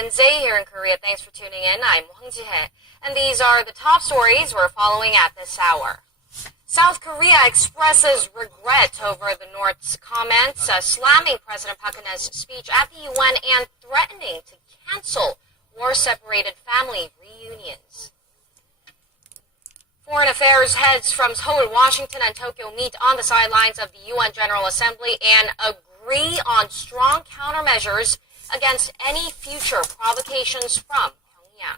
Wednesday here in Korea. Thanks for tuning in. I'm Hwang Ji-hye, and these are the top stories we're following at this hour. South Korea expresses regret over the North's comments, slamming President Park Geun-hye's speech at the UN and threatening to cancel war-separated family reunions. Foreign affairs heads from Seoul, Washington, and Tokyo meet on the sidelines of the UN General Assembly and agree on strong countermeasures against any future provocations from Pyongyang.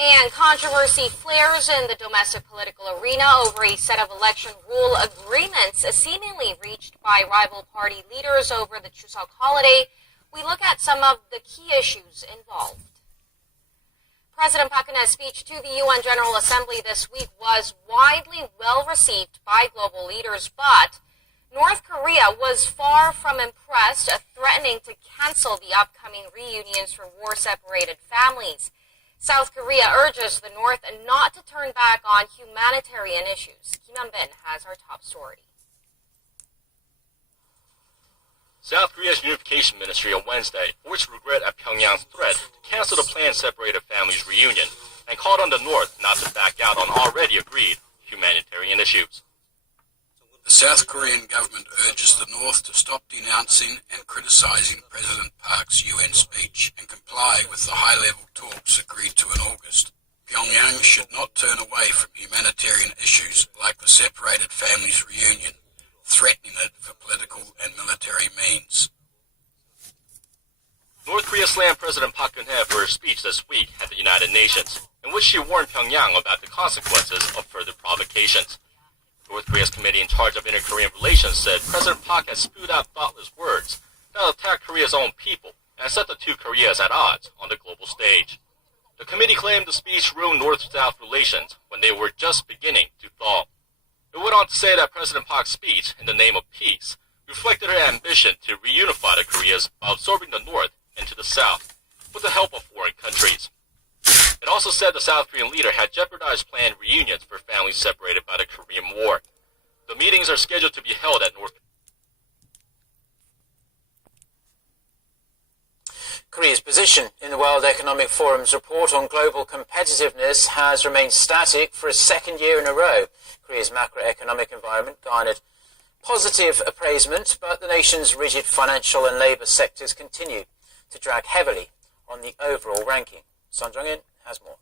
And controversy flares in the domestic political arena over a set of election rule agreements seemingly reached by rival party leaders over the Chuseok holiday. We look at some of the key issues involved. President Park Geun-hye's speech to the UN General Assembly this week was widely well received by global leaders, but North Korea was far from impressed, threatening to cancel the upcoming reunions for war-separated families. South Korea urges the North not to turn back on humanitarian issues. Kim Hyun-bin has our top story. South Korea's Unification Ministry on Wednesday voiced regret at Pyongyang's threat to cancel the planned separated families reunion and called on the North not to back out on already agreed humanitarian issues. The South Korean government urges the North to stop denouncing and criticizing President Park's UN speech and comply with the high-level talks agreed to in August. Pyongyang should not turn away from humanitarian issues like the separated families reunion, threatening it for political and military means. North Korea slammed President Park Geun-hye for her speech this week at the United Nations, in which she warned Pyongyang about the consequences of further provocations. North Korea's committee in charge of inter-Korean relations said President Park has spewed out thoughtless words that attack Korea's own people and set the two Koreas at odds on the global stage. The committee claimed the speech ruined North-South relations when they were just beginning to thaw. It went on to say that President Park's speech, in the name of peace, reflected her ambition to reunify the Koreas while absorbing the North into the South, with the help of foreign countries. It also said the South Korean leader had jeopardized planned reunions for families separated by the Korean War. The meetings are scheduled to be held at North Korea's position in the World Economic Forum's report on global competitiveness has remained static for a second year in a row. Korea's macroeconomic environment garnered positive appraisement, but the nation's rigid financial and labour sectors continue to drag heavily on the overall ranking. Son Jong-in has more.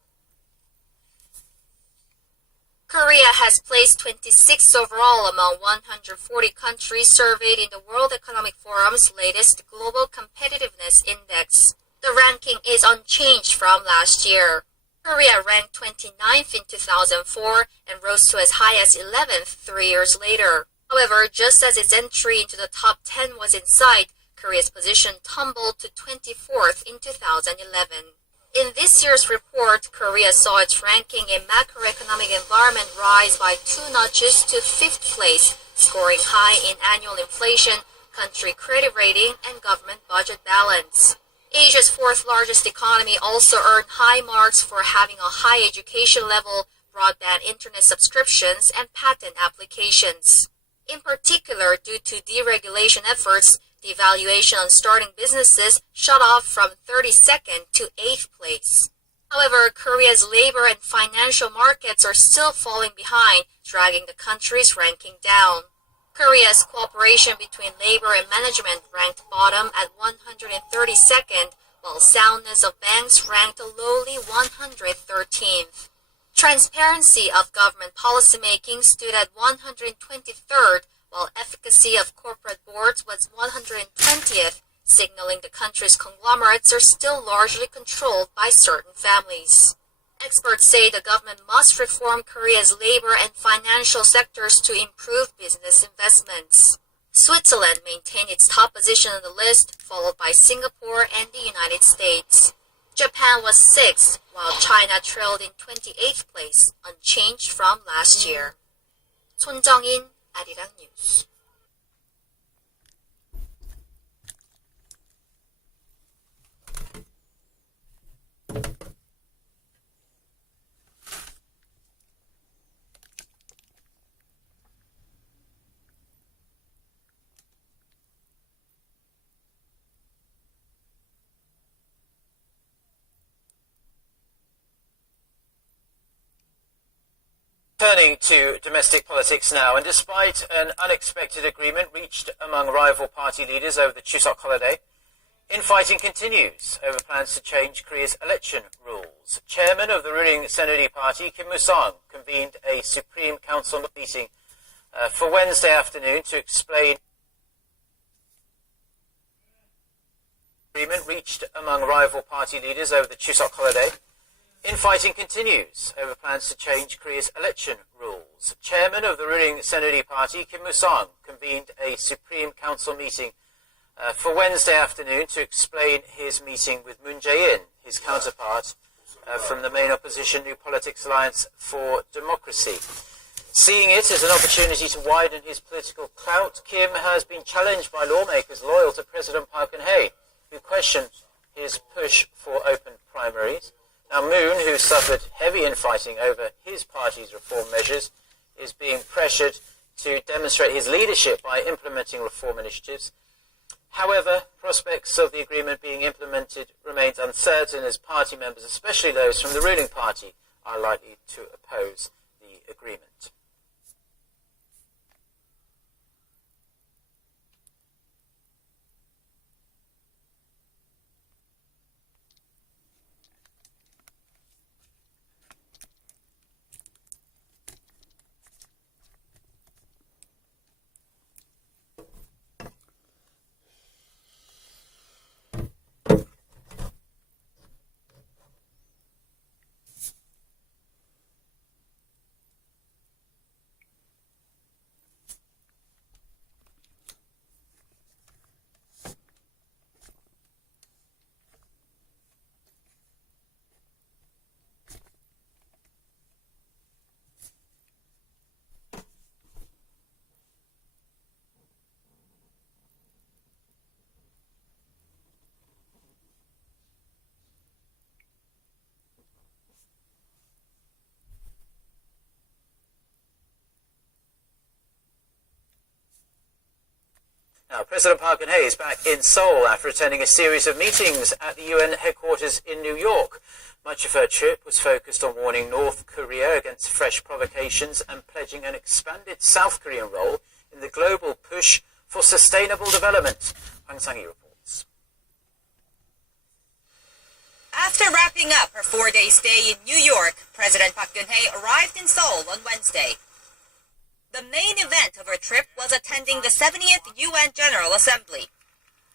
Korea has placed 26th overall among 140 countries surveyed in the World Economic Forum's latest Global Competitiveness Index. The ranking is unchanged from last year. Korea ranked 29th in 2004 and rose to as high as 11th 3 years later. However, just as its entry into the top 10 was in sight, Korea's position tumbled to 24th in 2011. In this year's report, Korea saw its ranking in macroeconomic environment rise by 2 notches to 5th place, scoring high in annual inflation, country credit rating, and government budget balance. Asia's 4th largest economy also earned high marks for having a high education level, broadband internet subscriptions, and patent applications. In particular, due to deregulation efforts, the evaluation on starting businesses shot off from 32nd to 8th place. However, Korea's labor and financial markets are still falling behind, dragging the country's ranking down. Korea's cooperation between labor and management ranked bottom at 132nd, while soundness of banks ranked a lowly 113th. Transparency of government policymaking stood at 123rd, while efficacy of corporate boards was 120th, signaling the country's conglomerates are still largely controlled by certain families. Experts say the government must reform Korea's labor and financial sectors to improve business investments. Switzerland maintained its top position on the list, followed by Singapore and the United States. Japan was 6th, while China trailed in 28th place, unchanged from last year. Son Jong-in, Arirang News. Turning to domestic politics now, and despite an unexpected agreement reached among rival party leaders over the Chuseok holiday, infighting continues over plans to change Korea's election rules. Chairman of the ruling Saenuri Party, Kim Moo-sung, convened a Supreme Council meeting for Wednesday afternoon to explain agreement reached among rival party leaders over the Chuseok holiday. Infighting continues over plans to change Korea's election rules. Chairman of the ruling Saenuri Party, Kim Moo-sung, convened a Supreme Council meeting for Wednesday afternoon to explain his meeting with Moon Jae-in, his counterpart from the main opposition New Politics Alliance for Democracy. Seeing it as an opportunity to widen his political clout, Kim has been challenged by lawmakers loyal to President Park Geun-hye, who question his push for open primaries. Now Moon, who suffered heavy infighting over his party's reform measures, is being pressured to demonstrate his leadership by implementing reform initiatives. However, prospects of the agreement being implemented remains uncertain as party members, especially those from the ruling party, are likely to oppose the agreement. Now, President Park Geun-hye is back in Seoul after attending a series of meetings at the UN headquarters in New York. Much of her trip was focused on warning North Korea against fresh provocations and pledging an expanded South Korean role in the global push for sustainable development. Hwang Sang-hee reports. After wrapping up her 4-day stay in New York, President Park Geun-hye arrived in Seoul on Wednesday. The main event of her trip was attending the 70th UN General Assembly.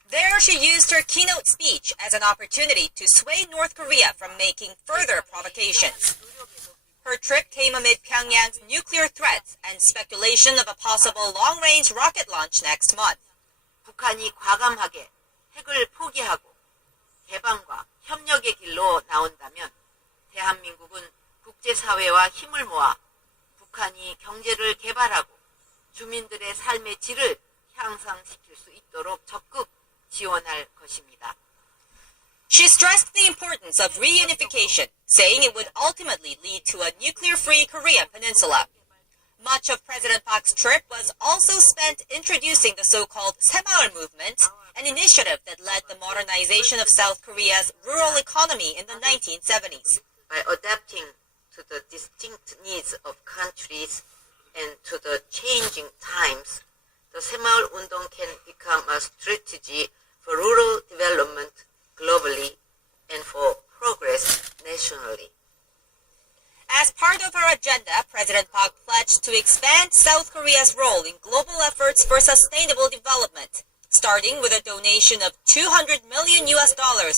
There, she used her keynote speech as an opportunity to sway North Korea from making further provocations. Her trip came amid Pyongyang's nuclear threats and speculation of a possible long-range rocket launch next month. 북한이 과감하게 핵을 포기하고 개방과 협력의 길로 나온다면 대한민국은 국제사회와 힘을 모아 북한이 경제를 개발하고 주민들의 삶의 질을 향상시킬 수 있도록 적극 지원할 것입니다. She stressed the importance of reunification, saying it would ultimately lead to a nuclear-free Korean peninsula. Much of President Park's trip was also spent introducing the so-called Semaul movement, an initiative that led the modernization of South Korea's rural economy in the 1970s. By adapting to the distinct needs of countries and to the changing times, the Semaul Undong can become a strategy for rural development globally and for progress nationally. As part of her agenda, President Park pledged to expand South Korea's role in global efforts for sustainable development, starting with a donation of $200 million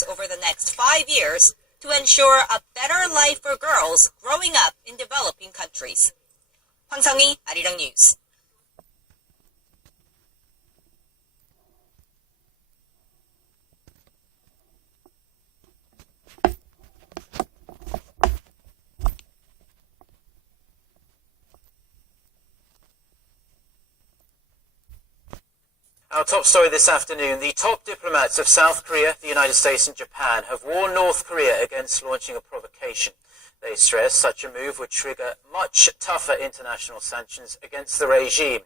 over the next 5 years to ensure a better life for girls growing up in developing countries. Hwang Sang-hee, Arirang News. Our top story this afternoon, the top diplomats of South Korea, the United States and Japan have warned North Korea against launching a provocation. They stress such a move would trigger much tougher international sanctions against the regime.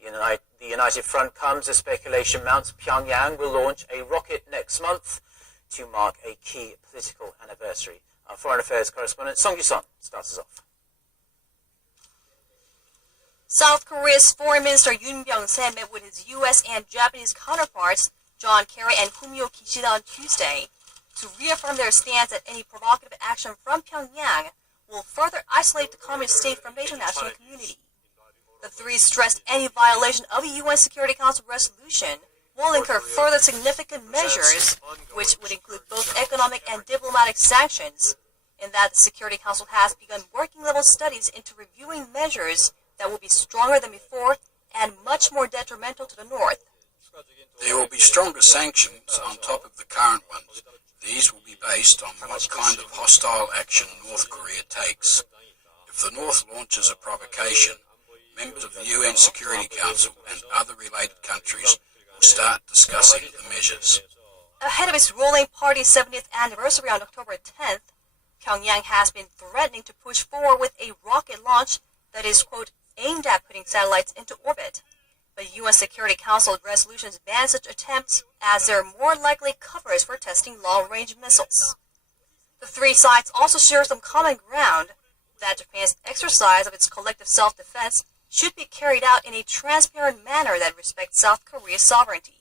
The United Front comes as speculation mounts Pyongyang will launch a rocket next month to mark a key political anniversary. Our Foreign Affairs correspondent Song Gi-son starts us off. South Korea's Foreign Minister Yoon Byung-se met with his U.S. and Japanese counterparts John Kerry and Fumio Kishida on Tuesday to reaffirm their stance that any provocative action from Pyongyang will further isolate the communist state from the international community. The three stressed any violation of a UN Security Council resolution will incur further significant measures, which would include both economic and diplomatic sanctions, and that the Security Council has begun working-level studies into reviewing measures that will be stronger than before and much more detrimental to the North. There will be stronger sanctions on top of the current ones. These will be based on what kind of hostile action North Korea takes. If the North launches a provocation, members of the UN Security Council and other related countries will start discussing the measures. Ahead of its ruling party's 70th anniversary on October 10th, Pyongyang has been threatening to push forward with a rocket launch that is, quote, aimed at putting satellites into orbit. But UN Security Council resolutions ban such attempts as they're more likely covers for testing long-range missiles. The three sides also share some common ground that Japan's exercise of its collective self-defense should be carried out in a transparent manner that respects South Korea's sovereignty.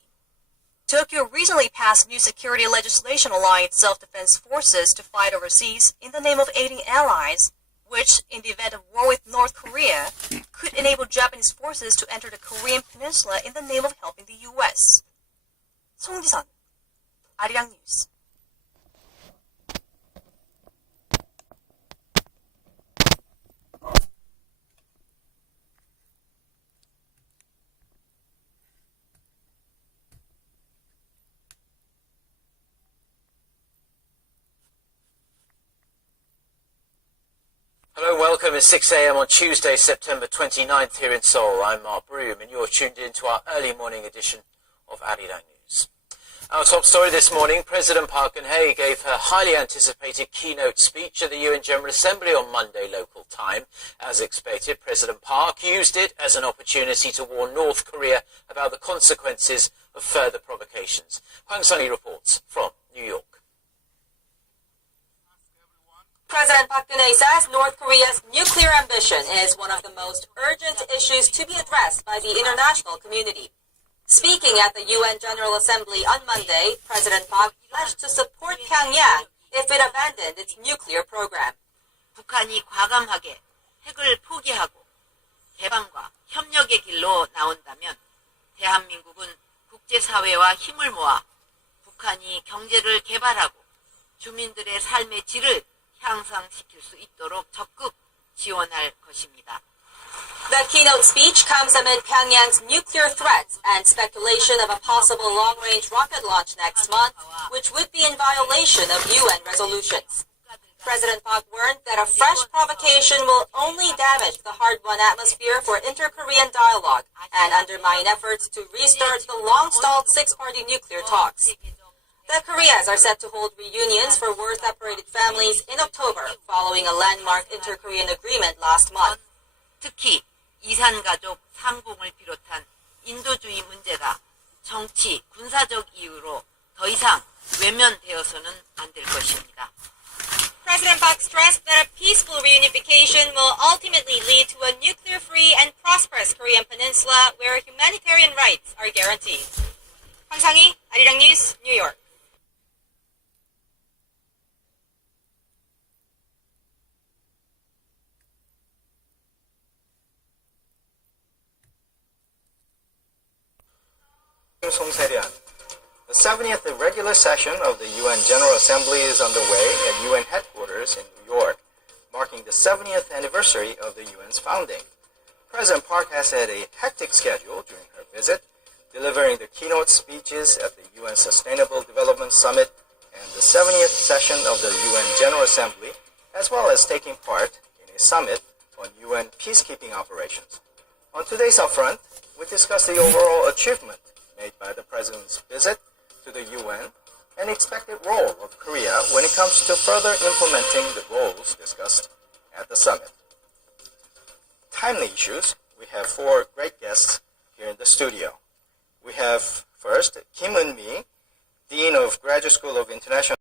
Tokyo recently passed new security legislation allowing its self-defense forces to fight overseas in the name of aiding allies, which, in the event of war with North Korea, could enable Japanese forces to enter the Korean peninsula in the name of helping the U.S. 송지선, 아리랑 뉴스. Hello and welcome. It's 6 a.m. on Tuesday, September 29th here in Seoul. I'm Mark Broom and you're tuned in to our early morning edition of Arirang News. Our top story this morning, President Park Geun-hye gave her highly anticipated keynote speech at the UN General Assembly on Monday local time. As expected, President Park used it as an opportunity to warn North Korea about the consequences of further provocations. Hwang Sung-hee reports from New York. President Park Geun-hye says North Korea's nuclear ambition is one of the most urgent issues to be addressed by the international community. Speaking at the UN General Assembly on Monday, President Park pledged to support Pyongyang if it abandoned its nuclear program. 북한이 과감하게 핵을 포기하고 개방과 협력의 길로 나온다면 대한민국은 국제사회와 힘을 모아 북한이 경제를 개발하고 주민들의 삶의 질을 향상시킬 수 있도록 적극 지원할 것입니다. The keynote speech comes amid Pyongyang's nuclear threats and speculation of a possible long-range rocket launch next month, which would be in violation of UN resolutions. President Park warned that a fresh provocation will only damage the hard-won atmosphere for inter-Korean dialogue and undermine efforts to restart the long-stalled six-party nuclear talks. The Koreas are set to hold reunions for war-separated families in October, following a landmark inter-Korean agreement last month. 특히 이산가족 상봉을 비롯한 인도주의 문제가 정치, 군사적 이유로 더 이상 외면되어서는 안 될 것입니다. President Park stressed that a peaceful reunification will ultimately lead to a nuclear-free and prosperous Korean peninsula where humanitarian rights are guaranteed. 황상희, 아리랑 뉴스, 뉴욕. The 70th regular session of the UN General Assembly is underway at UN headquarters in New York, marking the 70th anniversary of the UN's founding. President Park has had a hectic schedule during her visit, delivering the keynote speeches at the UN Sustainable Development Summit and the 70th session of the UN General Assembly, as well as taking part in a summit on UN peacekeeping operations. On today's upfront, we discuss the overall achievement made by the President's visit to the UN and expected role of Korea when it comes to further implementing the goals discussed at the summit. Timely issues, we have four great guests here in the studio. We have first Kim Eun-mi, Dean of Graduate School of International